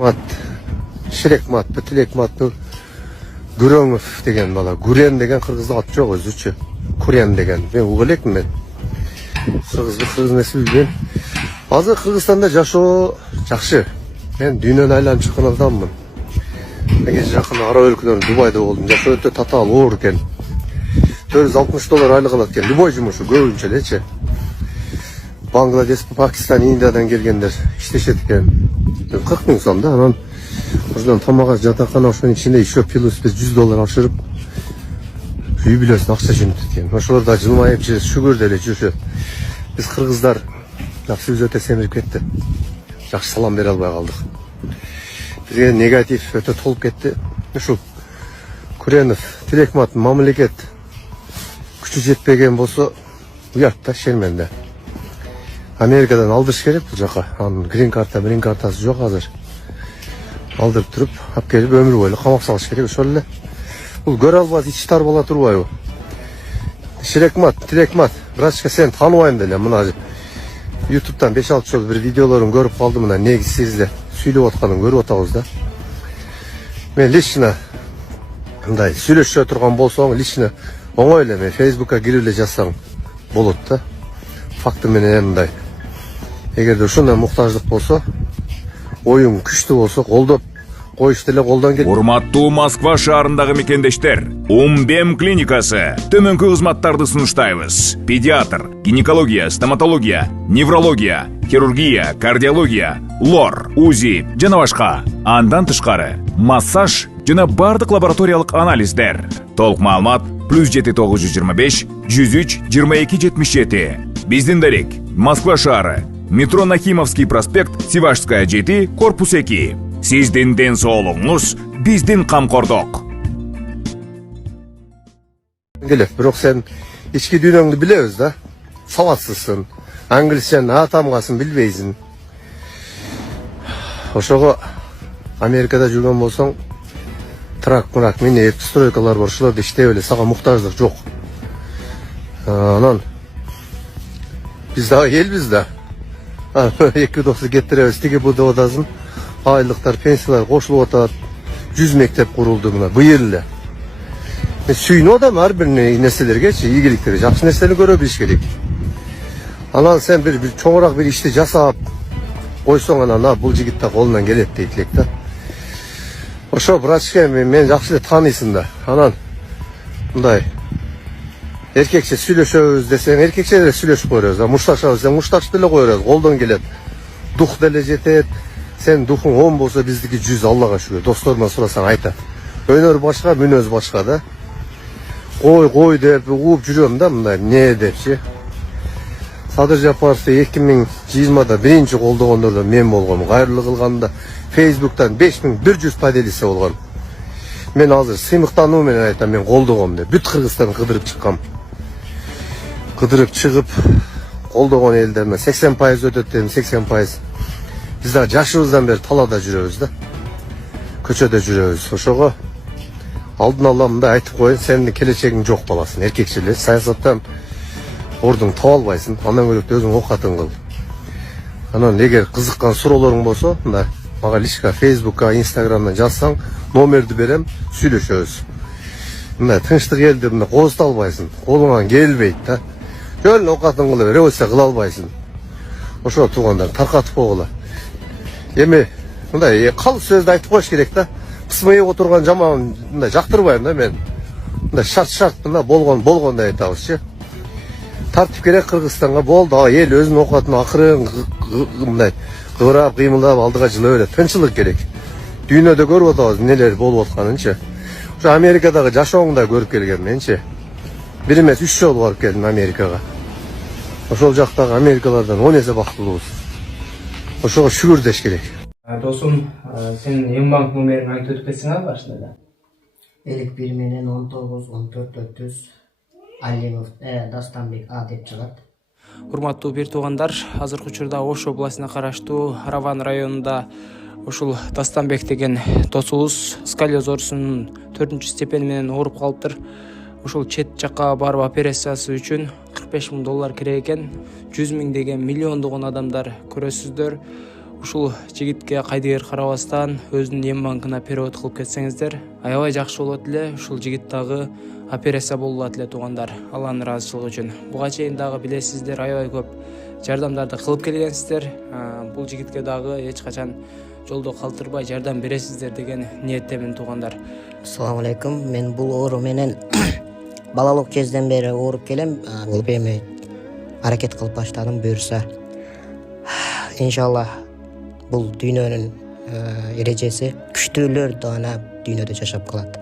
Мат, Ширек мат, Тілек маттың Гүреңов деген бала. Гүрен деген қырғызды ат жоқ өзүчө. Күрен деген. Мен угулекмин мен. Кыргыз несилден. Азыр Кыргызстанда жашоо жакшы. Мен дүйнөнү айланып чыккан адаммын. Эгер жакын араб өлкөлөрүндө Дубайда болдум. Жашоо өтө татаал оор экен. $460 айлык алат экен. Любой жумушу көбүнчө элечи. Бангладеш, Пакистан, Индиядан келгендер иштешет экен. 40 000 сом да. Анан ошондон тамак жатакана ошонун ичинде еще плюс биз $100 ашырып үй бүлөсүнө акча жөнөтөт экен. Ошолор да жылмайып же шүгүр деле жүрүшөт. Биз кыргыздар жакшы өтө семирип кетти. Жакшы салам бере албай калдык. Бизге негатив өтө толуп кетти. Ушул Күренов, Тилекмат мамлекет күчү жетпеген болсо уят да шерменде. Америкадан алдырыш керек бул жака. Анын грин картасы жок азыр. Алдырып туруп, алып келип өмүр бою камап салыш керек ошол эле. Бул көрө албас ичи тар бола турбайбы? Шиrekмат, Тилекмат, врачка сен тааныбайм деле. Мына YouTube'дан 5-6 жолу бир видеолорун көрүп калдым. Мына негизсизде сүйлөп атканын көрүп атабыз да. Мен лично мындай сүйлөшө турган болсоң, лично оңой эле мен Facebook'ка кирип эле жазсаң болот да. Факты менен мындай. Эгерде ушундай муктаждык болсо, оюң күчтүү болсо, колдоп коюш деле колдон келет. Урматтуу Москва шаарындагы мекендештер, Умбем клиникасы төмөнкү кызматтарды сунуштайбыз. Педиатр, гинекология, стоматология, неврология, хирургия, кардиология, лор, УЗИ жана башка. Андан тышкары массаж жана бардык лабораториялык анализдер. Толук маалымат +7925 103 22 77. Биздин дарек Москва шаары, метро Нахимовский проспект, Сивашская 7, корпус 2. Сиздин ден соолугуңуз биздин камкордук. Келет, бирок сен ички дүйнөңдү билебиз да. Сабатсызсың. Англисчен атамгасын билбейсиң. Ошого Америкада жүргөн болсоң, трак мени стройкалар бар, ошолорду иштеп эле сага муктаждык жок. Анан биз да элбиз да. Эки досу кетиребиз, тиги бу деп атасың. Айлыктар, пенсиялар кошулуп атат. 100 мектеп курулду мына быйыл эле. Мен сүйүнүп атам ар бир нерселергечи, ийгиликтерге, жакшы нерсени көрө билиш керек. Анан сен бир чоңураак бир ишти жасап койсоң, анан бул жигит да колунан келет дейт элек да. Ошо врачка мен жакшы эле таанысың да. Анан мындай эркекче сүйлөшөбүз десең, эркекче эле сүйлөшүп коербуз. Мушташабыз десең, мушташып деле коербуз. Колдон келет. Дух деле жетет. Сен духуң 10 болсо биздики 100, Аллага шүгүр. Досторумдан сурасаң айтат. Өнөр башка, мүнөз башка да. Кой деп угуп жүрөм да мындай не депчи. Садыр Жапаровду 2020-да биринчи колдогондордон мен болгом. Кайрылуу кылганда Facebook'тан 5100 поделисе болгон. Мен азыр сыймыктануу менен айтам, мен колдогом деп. Бүт Кыргызстан кыдырып чыккам. Кыдырып чыгып колдогон элдерме 80% өтөт дедим, 80%. Биз да жашыбыздан бери талаада жүрөбүз да. Көчөдө жүрөбүз. Ошого алдын ала мындай айтып коеюн, сенин келечегиң жок баласың. Эркекче эле саясаттан ордуң таба албайсың. Андан көрөк өзүң окатың кыл. Анан эгер кызыккан суроолоруң болсо, мына мага личка Facebook'ка, Instagram'дан жазсаң, номерди берем, сүйлөшөбүз. Мына тынчтык элди мына козута албайсың. Колуңан келбейт да. Жөн окатың кыла бер, өйсө кыла албайсың. Ошо туугандар таркатып койгула. Эми мындай калыс сөздү айтып коюш керек да. Кысмайып отурган жаман мындай жактырбайм да мен. Мындай шарт мына болгондой айтабызчы. Тартип керек Кыргызстанга болду. Эл өзүнүн окатын акырын мындай кыбырап, кыймылдап алдыга жыла берет. Тынчылык керек. Дүйнөдө көрүп атабыз нелер болуп атканынчы. Ошо Америкадагы жашооңду көрүп келген менчи. Бир эмес 3 жолу барып келдим Америкага. Ошол жактагы Америкалардан 10 эсе бактылуубуз. Ошого шүгүр деш керек. Досум, сен Ембанк номериңди айтып өтүп кетсең башында да. 51 менен 19 14 400 Алимов Дастанбек А деп чыгат. Урматтуу бир туугандар, азыркы учурда Ош областына караштуу Раван районунда ушул Дастанбек деген досубуз сколиоз оорусунун 4-степени менен ооруп калыптыр. Ушул чет жакка барып операциясы үчүн $45,000 керек экен. 100 000 деген миллиондогон адамдар көрөсүздөр. ушул жигитке кайдыгер карабастан өзүнүн эм банкына перевод кылып кетсеңиздер аябай жакшы болот эле. Ушул жигит дагы операция болот эле туугандар, Алланын ыраазычылыгы үчүн. Буга чейин дагы билесиздер, аябай көп жардамдарды кылып келгенсиздер. Бул жигитке дагы эч качан жолдо калтырбай жардам бересиздер деген ниеттемин туугандар. Assalamu alaikum. Men bul оору менен балалык кезден бери ооруп келем. Бул эми аракет кылып баштадым буюрса. Иншалла бул дүйнөнүн эрежеси. Күчтүүлөр гана дүйнөдө жашап калат.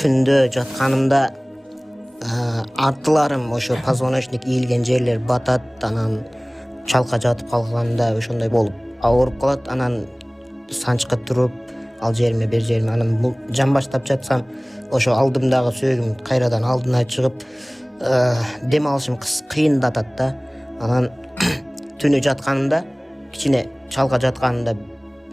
Түндө жатканымда артыларым ошо позвоночник ийилген жерлер батат, анан чалка жатып калганда ошондой болуп ооруп калат. Анан санчка туруп ал жериме бер жериме, анан бул жан баштап жатсам ошо алдымдагы сөөгүм кайрадан алдына чыгып дем алышым кыйындатат да. Анан түнү жатканымда кичине чалка жатканымда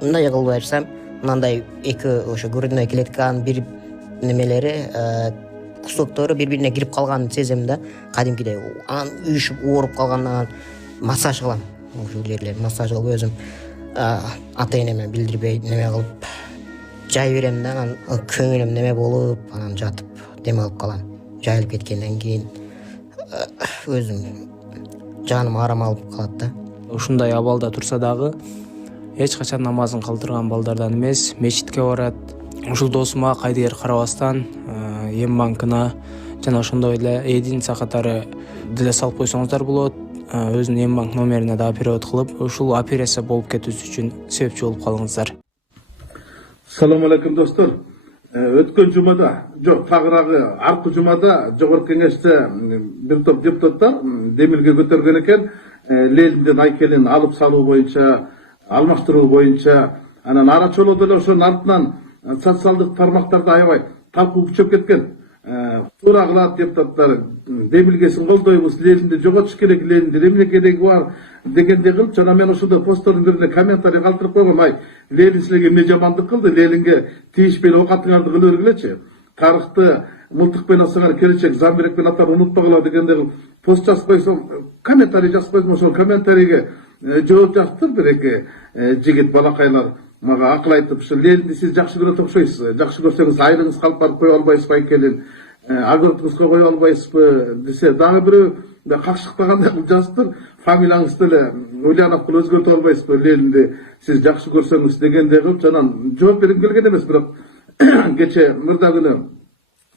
мындай кылып берсем, мындай эки ошо грудной клетканын бир немелери кусоктору бири-бирине кирип калганын сезем да, кадимкидей. Анан үйүшүп ооруп калгандан массаж кылам. Ошол жерлерди массаж кылып өзүм ата-энеме билдирбей неме кылып жай берем да, анан көңүлүм неме болуп, анан жатып дем алып калам. Жайылып кеткенден кийин өзүм жаным арам алып калат да. Ушундай абалда турса дагы эч качан намазын калтырган балдардан эмес, мечитке барат. Ушул досума кайдыгер карабастан эм банкына жана ошондой эле единица катары деле салып койсоңуздар болот. Өзүнүн эм банк номерине дагы перевод кылып, ушул операция болуп кетүүсү үчүн себепчи болуп калыңыздар. Assalamu alaikum dostlar. Өткөн жумада, жок, тагыраагы аркы жумада жогорку кеңеште бир топ депутаттар демилге көтөргөн экен. Лелинден айкелин алып салуу боюнча, алмаштыруу боюнча, анан арачолодо эле ошонун артынан социалдык тармактарда аябай талкуу күчөп кеткен. Туура кылат депутаттар, демилгесин колдойбуз, лелинди жоготуш керек, лелинди эмне кереги бар дегендей кылып, жана мен ошондо посттордун бирине комментарий калтырып койгом. Ай, Лелин силерге эмне жамандык кылды? Лелинге тийишпей оокатыңарды кыла бергилечи. Тарыхты мылтыкпен атсаңар келечек замбирекпен атар унутпагыла дегендей кылып пост жазып койсом, комментарий жазып койсом, ошол комментарийге жооп жазыптыр бир эки жигит балакайлар. Мага акыл айтып, ушу Лелинди сиз жакшы көрөт окшойсуз. Жакшы көрсөңүз айылыңыз калып барып кое албайсызбы айкелин? Огородуңузга кое албайсызбы десе, дагы бирөө какшыктагандай кылып жазыптыр. Фамилияңызды эле Ульянов кылып өзгөртө албайсызбы? Лелинди сиз жакшы көрсөңүз дегендей кылып, жанан жооп бергим келген эмес, бирок кече мырда күнү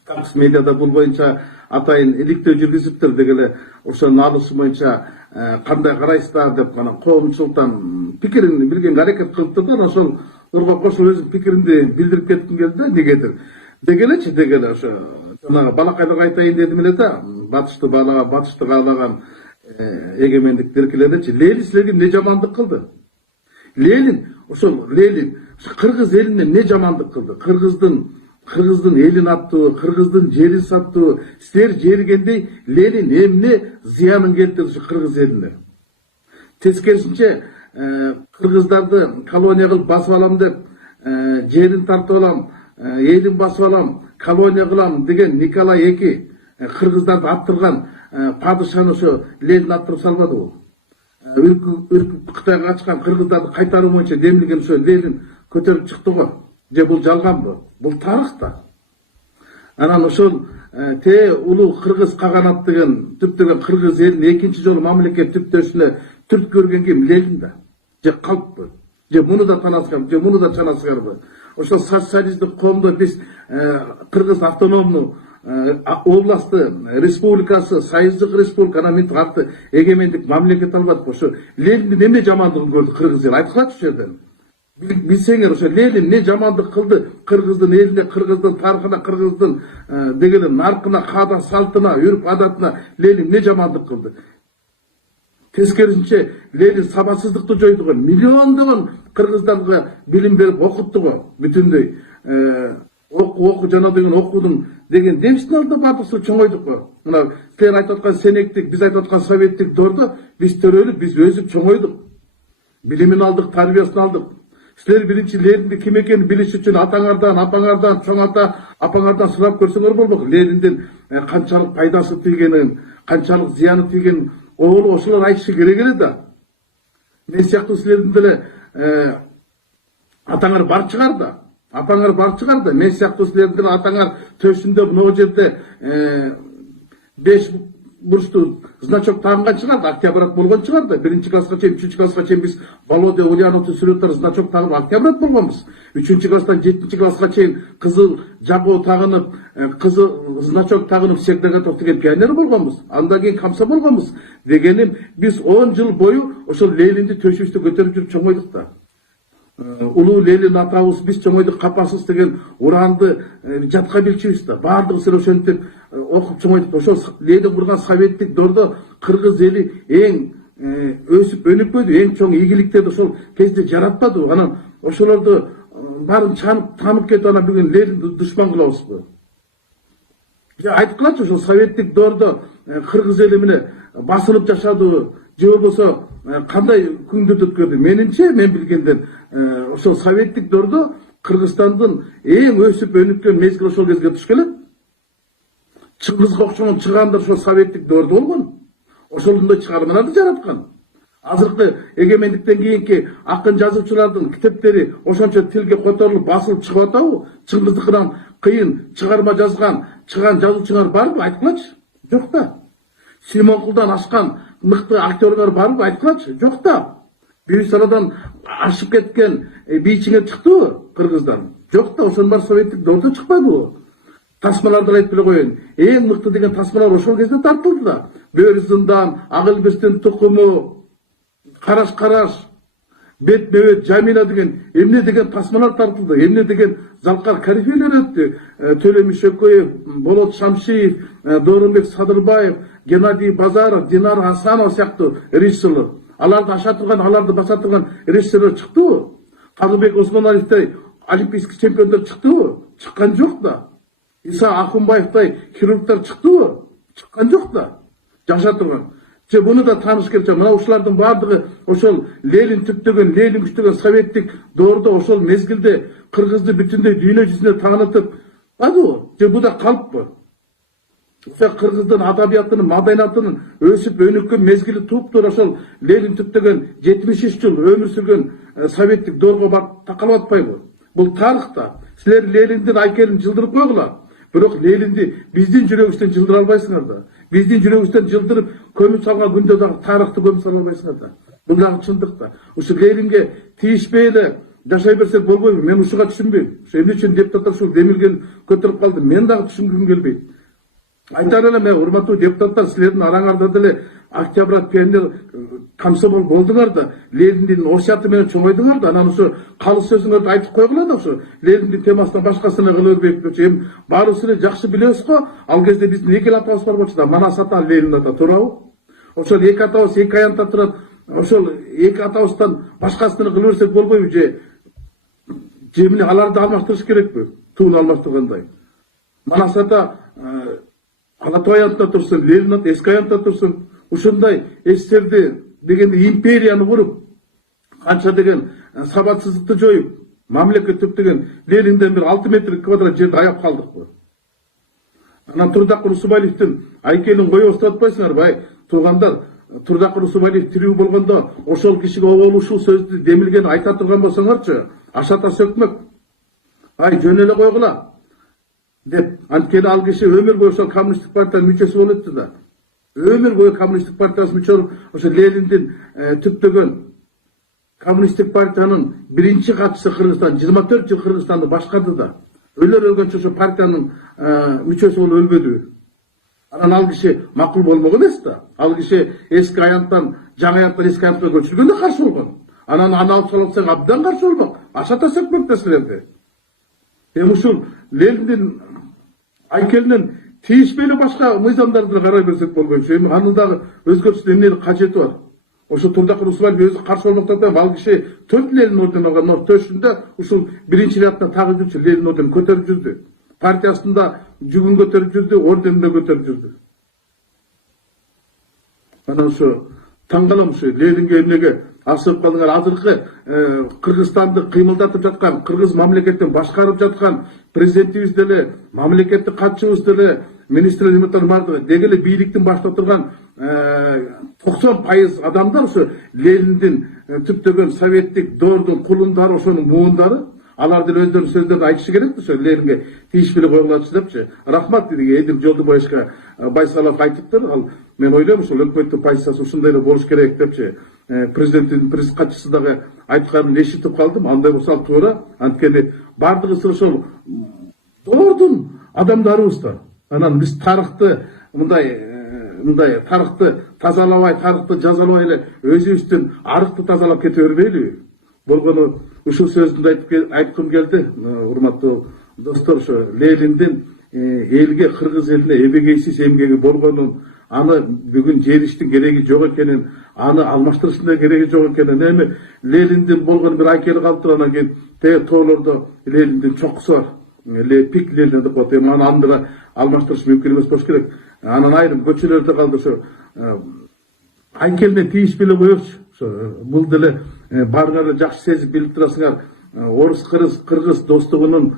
Тамс медиада бул боюнча атайын иликтөө жүргүзүптүр дегеле ошонун алышы боюнча кандай карайсыздар деп анан коомчулуктан пикирин билгенге аракет кылыптыр да, ошолорго кошулуп өзүм пикиримди билдирип кетким келди да, негедир. Дегеле ошо жанагы балакайларга айтайын дедим эле да, батышты каалаган эгемендик деркилердечи, Лелин силерге эмне жамандык кылды? Лелин кыргыз элине эмне жамандык кылды? Кыргыздын элин аттуу, кыргыздын жерин саттуу, силер жергендей Лелин эмне зыянын келтирди ушу кыргыз элине? Тескерисинче кыргыздарды колония кылып басып алам деп, жерин тартып алам, элин басып алам, колония кылам деген Николай II кыргыздарды аттырган падышаны ошо Лелин аттырып салбадыбы? Үркүп Кытайга качкан кыргыздарды кайтаруу боюнча демилген ошо Лелин көтөрүп чыкты го. Же бул жалганбы? Бул тарых да. Анан ошол улуу кыргыз каганат деген түптөгөн кыргыз элин экинчи жолу мамлекет түптөшүнө түрт көргөн ким? Лелин да. Же калппы? Же муну да танасызгарбы? Же муну да чанасызгарбы? Ошол социалисттик коомдо биз кыргыз автономдуу областы республикасы, союздук республика, анан мынтип атты эгемендик мамлекет албадык. Ошо Лелиндин эмне жамандыгын көрдү кыргыз эл? Айткылачы ошол жерден. Билсеңер, ошо Лелин не жамандык кылды кыргыздын элине, кыргыздын тарыхына, кыргыздын дегеле наркына, каада салтына, үрп адатына Лелин не жамандык кылды? Тескерисинче Лелин сабатсыздыкты жойду го. Миллиондогон кыргыздарга билим берип окутту го. Бүтүндөй оку жана деген окуудун деген демсин алдында бардыгы чоңойдук го. Мына силер айтып аткан сенектик, биз айтып аткан советтик дордо биз төрөлүп, биз өсүп чоңойдук. Билимин алдык, тарбиясын алдык. Силер биринчи Лелинди ким экенин билиш үчүн атаңардан, апаңардан, чоң ата апаңардан сурап көрсөңөр болбок. Лелиндин канчалык пайдасы тийгенин, канчалык зыяны тийгенин ошолор айтышы керек эле да. Мен сыяктуу силердин деле атаңар бар шығар да. Апаңар бар шығар да. Мен сияқты сілердің атаңар төшінде мына жерде 5 бурчтуу значок тағынған шығар да, октябрат болған шығар да. 1-ші классқа чейин, 3-ші классқа чейин біз Володя Ульяновтың суреттер значок тағып октябрат болғанбыз. 3-ші класстан 7-ші классқа чейин қызыл жабу тағынып, қызыл значок тағынып Сегдагатов деген пионер болғанбыз. Анда кейін комсомол болғанбыз. Дегенім біз 10 жыл бойы ошол Ленинди төшүбүздө көтөрүп жүрүп чоңойдук да. Улуу Ленин атабыз биз чоңойдук капасыз деген уранды жатка билчүбүз да. Баардыгы ошентип окуп чоңойдук. Ошол Ленин курган советтик дордо кыргыз эли эң өсүп өнүкпөдү, эң чоң ийгиликтерди ошол кезде жаратпады. Анан ошолорду баарын танып кетип анан бүгүн Ленинди душман кылабызбы? Айтып ошол советтик дордо кыргыз эли менен басылып жашады, же болбосо кандай күндөрдү өткөрдү? Менимче, мен билгенден ошол советтик дордо Кыргызстандын эң өсүп өнүккөн мезгил ошол кезге туш келет. Чыңгызга окшогон чыгандар ошол советтик дордо болгон. Ошолдой чыгармаларды жараткан. Азыркы эгемендиктен кийинки акын жазуучулардын китептери ошончо тилге которулуп басылып чыгып атабы? Чыңгыздыкынан кыйын чыгарма чыган жазуучулар барбы? Айткылачы? Жок да. Симонкулдан ашкан мыкты актерлор барбы? Айткылачы? Жок да. Бүйсарадан ашып кеткен бийчиңер чыктыбы Кыргыздан? Жок да, ошонун баары советтик дордо чыкпайбы? Тасмаларды айтып эле коеюн. Эң мыкты деген тасмалар ошол кезде тартылды да. Бөөр зындан, Агылбестин тукуму, Караш, Бетмебет, Жамила деген, эмне деген тасмалар тартылды. Эмне деген залкар корифейлер өттү. Төлөмүш Шөкөев, Болот Шамшиев, Доорунбек Садырбаев, Геннадий Базаров, Динар Асанов сыяктуу режиссерлор. Аларды аша турган, аларды баса турган режиссерлор чыктыбы? Кадырбек Осмоналиевдей олимпийский чемпиондор чыктыбы? Чыккан жок да. Иса Акунбаевдай хирургтар чыктыбы? Чыккан жок да. Жаша турган. Же буну да тааныш керек. Мына ушулардын баардыгы ошол Ленин түптөгөн, Ленин күчтөгөн советтик доордо ошол мезгилде Кыргызды бүтүндөй дүйнө жүзүнө таанытып атпадыбы? Же бу да калппы? Кыргыздын адабиятынын, маданиятынын өсүп өнүккөн мезгили туруптур ошол Ленин түптөгөн 73 жыл өмүр сүргөн советтик доорго барып такалып атпайбы? Бул тарыхта. Силер Лениндин айкелин жылдырып койгула. Бирок Ленинди биздин жүрөгүбүздөн жылдыра албайсыңар да. Биздин жүрөгүбүздөн жылдырып көмүп салган күндө дагы тарыхты көмүп сала албайсыңар да. Бул дагы чындык да. Ушу Ленинге тийишпей эле жашай берсек болбойбу? Мен ушуга түшүнбөйм. Эмне үчүн депутаттар ушул демилген көтөрүп калды? Мен дагы түшүнгүм келбейт. Айтар элем, урматтуу депутаттар, силердин араңарда деле октябрат пионер комсомол болдуңар да, Лениндин орсияты менен чоңойдуңар да, анан ушу калыс сөзүңөрдү айтып койгула да, ушу Лениндин темасынан башкасына кыла бербейт. Эми баарыбыз эле жакшы билебиз го, ал кезде биздин эки атабыз бар болчу да, Манас ата, Ленин ата, туурабы? Ошол эки атабыз эки аянтта турат. Ошол эки атабыздан башкасын кыла берсек болбойбу же? Эмне аларды алмаштырыш керекпи? Туун алмаштыргандай. Манас ата Алатау аянтта турсун, Ленин ата эски аянтта турсун. Ушундай эстерди дегенде империяны куруп, канча деген сабатсыздыкты жоюп, мамлекет түптөгөн Ленинден бир 6 метр квадрат жерди аяп калдыкпы? Анан Турдакыр Усубалиевдин айкелин коюп атпайсыңарбы? Ай, туугандар, Турдакыр Усубалиев тирүү болгондо ошол кишиге обол ушул сөздү демилген айта турган болсоңорчу, ашата сөкмөк. Ай, жөн эле койгула деп, анткени ал киши өмүр бою ошол коммунисттик партиянын мүчөсү болуп өттү да. Өмүр бою коммунисттик партиясынын мүчөсү болуп, ошо Лениндин түптөгөн коммунисттик партиянын биринчи катчысы Кыргызстан 24 жыл Кыргызстанды башкарды да. Өлгөнчө ошо партиянын мүчөсү болуп өлбөдү. Анан ал киши макул болмок эмес да. Ал киши эски аянттан жаңы аянттан эски аянтка көчүргөндө каршы болгон. Анан аны алып салсаң абдан каршы болмок. Ашата сөкмөк да силерди. Эми ушул Лениндин айкелинен тийишпей эле башка мыйзамдарды карай берсек болгончу. Эми анын дагы өзгөртүүсүнүн эмне кажети бар? Ошо Турдакыр Усубалиев өзү каршы болмоктон ал киши 4 Ленин орден алган, төшүндө ушул биринчи рядта тагып жүрчү Ленин орден көтөрүп жүрдү. Партиясында жүгүн көтөрүп жүрдү, орденде көтөрүп жүрдү. Анан ошо таң калам, ушу Ленинге эмнеге асып калдыңар? Азыркы Кыргызстанды кыймылдатып жаткан, кыргыз мамлекетин башкарып жаткан президентибиз деле, мамлекеттик катчыбыз деле, министрлер бардыгы деги эле бийликтин башында турган 90% адамдар ошо Лениндин түптөгөн советтик доордун кулундары, ошонун муундары. Алар деле өздөрүнүн сөздөрүндө айтышы керек ошо Ленинге тийишпеле койгулачы депчи. Рахмат деди Эдил Жолдубаевичке Байсалов айтыптыр. Ал мен ойлойм ошол өкмөттүн позициясы ушундай эле болуш керек депчи. Президенттин пресс катчысы дагы айтканын эшитип калдым. Андай болсо ал туура. Анткени бардыгыбыз ошол доордун адамдарыбыздар. Анан биз тарыхты мындай тарыхты тазалабай, тарыхты жазалабай эле өзүбүздүн арыкты тазалап кете бербейлиби? Болгону ушул сөздү айткым келди. Урматтуу достор, ошо Лениндин элге, кыргыз элине эбегейсиз эмгеги болгонун, аны бүгүн жериштин кереги жок экенин, аны алмаштырыштын да кереги жок экенин, эми Лениндин болгон бир айкели калыптыр, анан кийин теге тоолордо Лениндин чокусу бар. Пик Ленин деп коет. Эми аны андыра алмаштырыш мүмкүн эмес болуш керек. Анан айрым көчөлөрдө калды ошо айкелине тийишпеле коебузчу. Ошо бул деле баарыңар жакшы сезип билип турасыңар. Орус кыргыз достугунун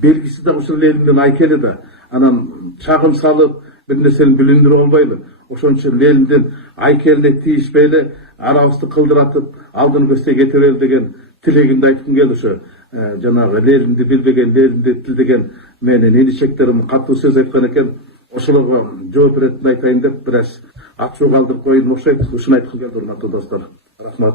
белгиси да ушул Лениндин айкели да. Анан чагым салып бир нерсени билиндирип албайлы. Ошон үчүн Лениндин айкелине тийишпейли, арабызды кылдыратып алдын көздөй кете берели деген тилегимди айткым келди. Ошо жанагы Ленинди билбеген, Ленинди тилдеген менин иничектерим катуу сөз айткан экен. Ошолорго жооп беретин айтайын деп бир аз ачуу калтырып коюн окшойт. Ушуну айткым келди, урматтуу достор. Рахмат.